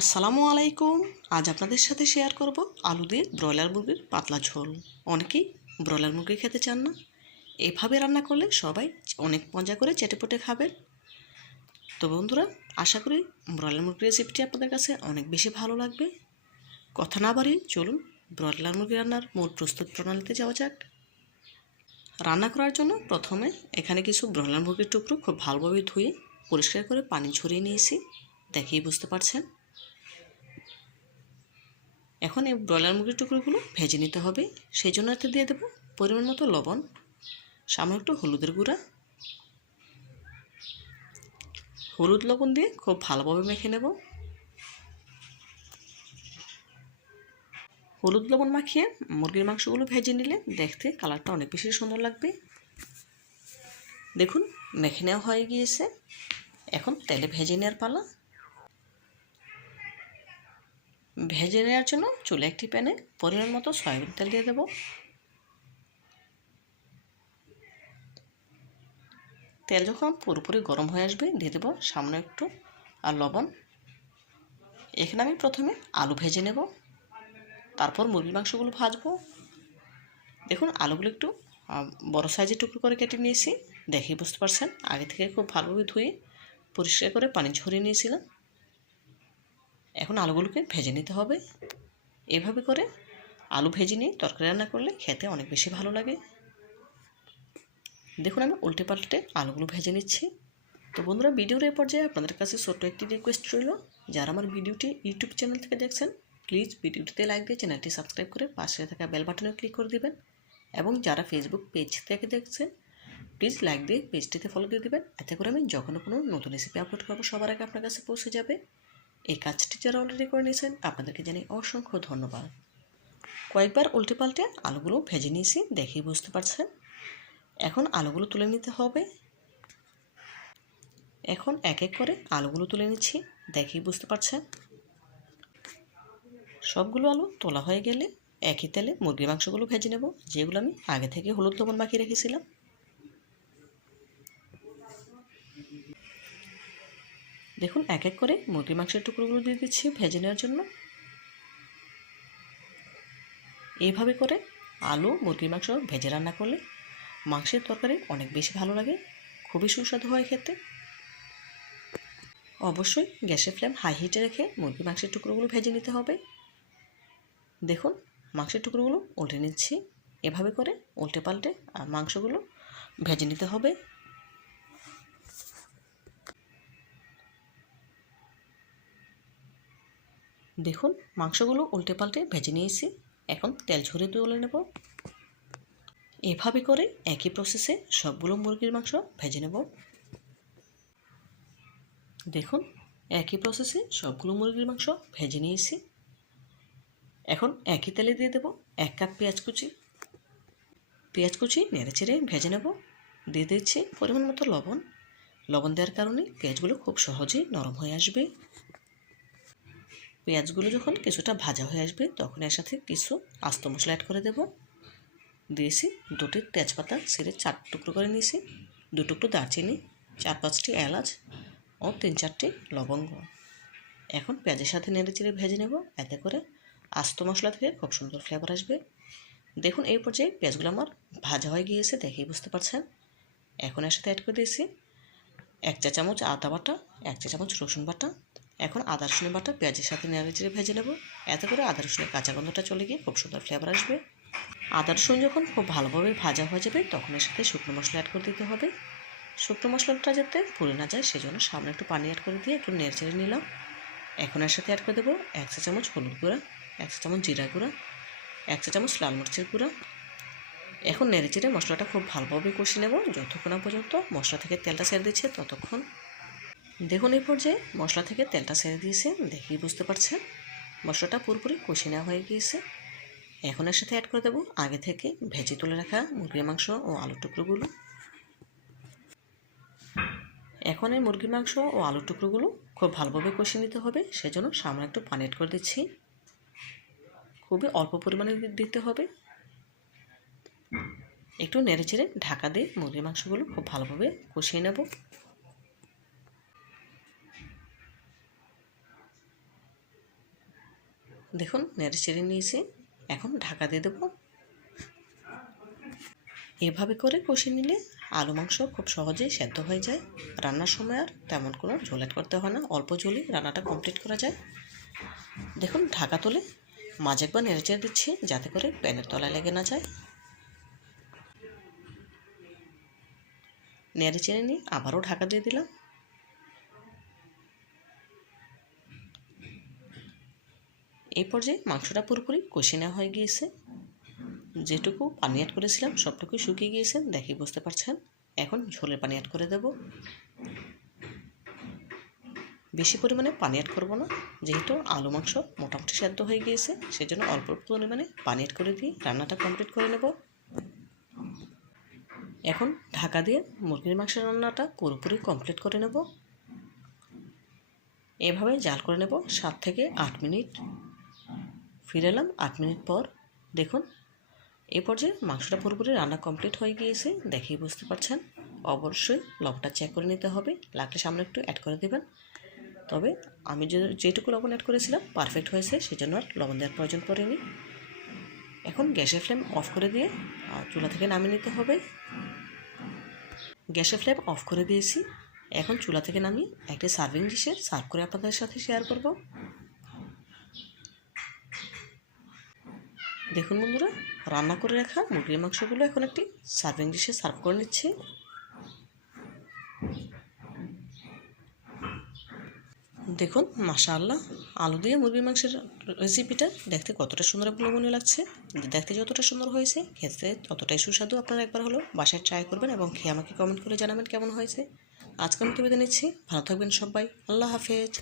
আসসালামু আলাইকুম। আজ আপনাদের সাথে শেয়ার করব আলু দিয়ে ব্রয়লার মুরগির পাতলা ঝোল। অনেকেই ব্রয়লার মুরগি খেতে চান না। এভাবে রান্না করলে সবাই অনেক মজা করে চেটেপুটে খাবেন। তো বন্ধুরা, আশা করি ব্রয়লার মুরগির রেসিপিটি আপনাদের কাছে অনেক বেশি ভালো লাগবে। কথা না বাড়িয়ে চলুন ব্রয়লার মুরগি রান্নার মূল প্রস্তুত প্রণালীতে যাওয়া যাক। রান্না করার জন্য প্রথমে এখানে কিছু ব্রয়লার মুরগির টুকরো খুব ভালোভাবে ধুয়ে পরিষ্কার করে পানি ঝরিয়ে নিয়েছি। দেখেই বুঝতে পারছেন। এখন এই ব্রয়লার মুরগির টুকরোগুলো ভেজে নিতে হবে। সেই জন্য এতে দিয়ে দেবো পরিমাণ মতো লবণ, সামান্য একটু হলুদের গুঁড়া। হলুদ লবণ দিয়ে খুব ভালোভাবে মেখে নেব। হলুদ লবণ মাখিয়ে মুরগির মাংসগুলো ভেজে নিলে দেখতে কালারটা অনেক বেশি সুন্দর লাগবে। দেখুন, মেখে নেওয়া হয়ে গিয়েছে। এখন তেলে ভেজে নেওয়ার পালা। ভেজে নেওয়ার জন্য চুলে একটি প্যানে পরিমাণ মতো সয়াবিন তেল দিয়ে দেব। তেল যখন পুরোপুরি গরম হয়ে আসবে, দিয়ে দেবো সামনে একটু আর লবণ। এখানে আমি প্রথমে আলু ভেজে নেব, তারপর মুরগির মাংসগুলো ভাজবো। দেখুন, আলুগুলো একটু বড় সাইজের টুকরো করে কেটে নিয়েছি। দেখেই বুঝতে পারছেন, আগে থেকে খুব ভালোভাবে ধুয়ে পরিষ্কার করে পানি ঝরিয়ে নিয়েছিলাম। এখন আলুগুলোকে ভেজে নিতে হবে। এভাবে করে আলু ভেজে নিয়ে তরকারি রান্না করলে খেতে অনেক বেশি ভালো লাগে। দেখুন আমি উল্টে পাল্টে আলুগুলো ভেজে নিচ্ছি। তো বন্ধুরা, ভিডিওর এ পর্যায়ে আপনাদের কাছে ছোট্ট একটি রিকোয়েস্ট রইল। যারা আমার ভিডিওটি ইউটিউব চ্যানেল থেকে দেখছেন প্লিজ ভিডিওটিতে লাইক দিয়ে চ্যানেলটি সাবস্ক্রাইব করে পাশে থাকা বেল বাটনে ক্লিক করে দিবেন। এবং যারা ফেসবুক পেজ থেকে দেখছেন প্লিজ লাইক দিয়ে পেজটিতে ফলো দিয়ে দেবেন। এতে করে আমি যখন কোনো নতুন রেসিপি আপলোড করব, সবার আগে আপনার কাছে পৌঁছে যাবে। এই কাজটি যারা অলরেডি করে নিয়েছেন, আপনাদেরকে জানাই অসংখ্য ধন্যবাদ। কয়েকবার উল্টে পাল্টে আলুগুলো ভেজে নিয়েছি, দেখেই বুঝতে পারছেন। এখন আলুগুলো তুলে নিতে হবে। এখন এক এক করে আলুগুলো তুলে নিচ্ছি, দেখেই বুঝতে পারছেন। সবগুলো আলু তোলা হয়ে গেলে একই তেলে মুরগির মাংসগুলো ভেজে নেব, যেগুলো আমি আগে থেকে হলুদ লবণ মাখিয়ে রেখেছিলাম। দেখুন এক এক করে মুরগির মাংসের টুকরোগুলো দিয়ে দিচ্ছি ভেজে নেওয়ার জন্য। এইভাবে করে আলু, মুরগির মাংস ভেজে রান্না করলে মাংসের তরকারি অনেক বেশি ভালো লাগে, খুবই সুস্বাদু হয় খেতে। অবশ্যই গ্যাসের ফ্লেম হাই হিটে রেখে মুরগির মাংসের টুকরোগুলো ভেজে নিতে হবে। দেখুন, মাংসের টুকরোগুলো উল্টে নিচ্ছি। এভাবে করে উল্টে পাল্টে আর মাংসগুলো ভেজে নিতে হবে। দেখুন, মাংসগুলো উল্টে পাল্টে ভেজে নিয়েছি। এখন তেল ঝরিয়ে তুলে নেব। এভাবে করে একই প্রসেসে সবগুলো মুরগির মাংস ভেজে নেব। দেখুন, একই প্রসেসে সবগুলো মুরগির মাংস ভেজে নিয়েছি। এখন একই তেলে দিয়ে দেব এক কাপ পেঁয়াজ কুচি। পেঁয়াজ কুচি নেড়ে চেড়ে ভেজে নেব। দিয়ে দিচ্ছি পরিমাণ মতো লবণ। লবণ দেওয়ার কারণে পেঁয়াজগুলো খুব সহজেই নরম হয়ে আসবে। পেঁয়াজগুলো যখন কিছুটা ভাজা হয়ে আসবে, তখন এর সাথে কিছু আস্ত মশলা অ্যাড করে দেব। দিয়েছি দুটি তেজপাতা, ছিঁড়ে চার টুকরো করে নিয়েছি, দু টুকরো দারচিনি, চার পাঁচটি এলাচ ও তিন চারটি লবঙ্গ। এখন পেঁয়াজের সাথে নেড়ে চেড়ে ভেজে নেব। এতে করে আস্ত মশলা থেকে খুব সুন্দর ফ্লেভার আসবে। দেখুন, এই পর্যায়ে পেঁয়াজগুলো আমার ভাজা হয়ে গিয়েছে দেখেই বুঝতে পারছেন। এখন এর সাথে অ্যাড করে দিয়েছি এক চা চামচ আদা বাটা, এক চা চামচ রসুন বাটা এখন আদা, রসুনের বাটা পেঁয়াজের সাথে নেড়ে ভেজে নেব। এতে করে আদা, রসুনের কাঁচা গন্ধটা চলে গিয়ে খুব সুন্দর ফ্লেভার আসবে। আদা, রসুন যখন খুব ভালোভাবে ভাজা হয়ে যাবে, তখন এর সাথে শুকনো মশলা অ্যাড করে দিতে হবে। শুকনো মশলাটা যাতে পুড়ে না যায়, সেজন্য সামনে একটু পানি অ্যাড করে দিয়ে একটু নেড়ে নিলাম। এখন এর সাথে অ্যাড করে দেবো এক চা চামচ হলুদ গুঁড়া, এক চা চামচ জিরা গুঁড়া, এক চা চামচ লাল মরিচের গুঁড়া। এখন নেড়ে চেড়ে মশলাটা খুব ভালোভাবে কষিয়ে নেব। যতক্ষণ পর্যন্ত মশলা থেকে তেলটা ছেড়ে দিচ্ছে, ততক্ষণ দেখুন এই পর্যায়ে মশলা থেকে তেলটা ছেড়ে দিয়েছে, দেখেই বুঝতে পারছেন। মশলাটা পুরোপুরি কষিয়ে নেওয়া হয়ে গিয়েছে। এখন এর সাথে অ্যাড করে দেবো আগে থেকে ভেজে তুলে রাখা মুরগির মাংস ও আলুর টুকরোগুলো। এখন এই মুরগির মাংস ও আলুর টুকরোগুলো খুব ভালোভাবে কষিয়ে নিতে হবে, সেজন্য সামনে একটু পানি অ্যাড করে দিচ্ছি। খুবই অল্প পরিমাণে দিতে হবে। একটু নেড়ে ঢাকা দিয়ে মুরগির মাংসগুলো খুব ভালোভাবে কষিয়ে নেব। দেখুন, নেড়ে চেড়ে নিয়েছি। এখন ঢাকা দিয়ে দেবো। এভাবে করে কষে নিলে আলু মাংস খুব সহজেই সেদ্ধ হয়ে যায়। রান্নার সময় আর তেমন কোনো ঝোল করতে হয় না, অল্প ঝোলে রান্নাটা কমপ্লিট করা যায়। দেখুন, ঢাকা তুলে মাঝে একবার নেড়ে চেড়ে দিচ্ছি, যাতে করে প্যানের তলায় লেগে না যায়। নেড়ে চেড়ে নিয়ে আবারও ঢাকা দিয়ে দিলাম। এই পর্যায়ে মাংসটা পুরোপুরি কষে নেওয়া হয়ে গিয়েছে। যেটুকু পানি অ্যাড করেছিলাম সবটুকুই শুকিয়ে গিয়েছে। দেখি, বুঝতে পারছেন? এখন ঝোলের পানি অ্যাড করে দেব। বেশি পরিমাণে পানি অ্যাড করব না, যেহেতু আলু মাংস মোটামুটি সেদ্ধ হয়ে গিয়েছে, সেজন্য অল্প পরিমাণে পানি অ্যাড করে দিয়ে রান্নাটা কমপ্লিট করে নেব। এখন ঢাকা দিয়ে মুরগির মাংসের রান্নাটা পুরোপুরি কমপ্লিট করে নেব। এভাবে জাল করে নেব সাত থেকে আট মিনিট। ফিরে এলাম আট মিনিট পর। দেখুন এই পর্যায়ে মাংসটা পুরোপুরি রান্না কমপ্লিট হয়ে গিয়েছে, দেখেই বুঝতে পারছেন। অবশ্যই লবণটা চেক করে নিতে হবে, লাগলে সামনে একটু অ্যাড করে দেবেন। তবে আমি যে, যেটুকু লবণ অ্যাড করেছিলাম পারফেক্ট হয়েছে, সেজন্য আর লবণ দেওয়ার প্রয়োজন পড়েনি। এখন গ্যাসের ফ্লেম অফ করে দিয়ে চুলা থেকে নামিয়ে নিতে হবে। গ্যাসের ফ্লেম অফ করে দিয়েছি। এখন চুলা থেকে নামিয়ে একটি সার্ভিং ডিশে সার্ভ করে আপনাদের সাথে শেয়ার করব। দেখুন বন্ধুরা, রান্না করে রাখা মুরগির মাংসগুলো এখন একটি সার্ভিং ডিশে সার্ভ করে নিচ্ছি। দেখুন, মাশাআল্লাহ, আলু দিয়ে মুরগির মাংসের রেসিপিটা দেখতে কতটা সুন্দর লোভনীয় লাগছে। দেখতে যতটা সুন্দর হয়েছে, খেতে ততটাই সুস্বাদু। আপনারা একবার হলো বাসায় ট্রাই করবেন এবং খেয়ে আমাকে কমেন্ট করে জানাবেন কেমন হয়েছে। আজকে আমি বিদায় নিচ্ছি। ভালো থাকবেন সবাই। আল্লাহ হাফেজ।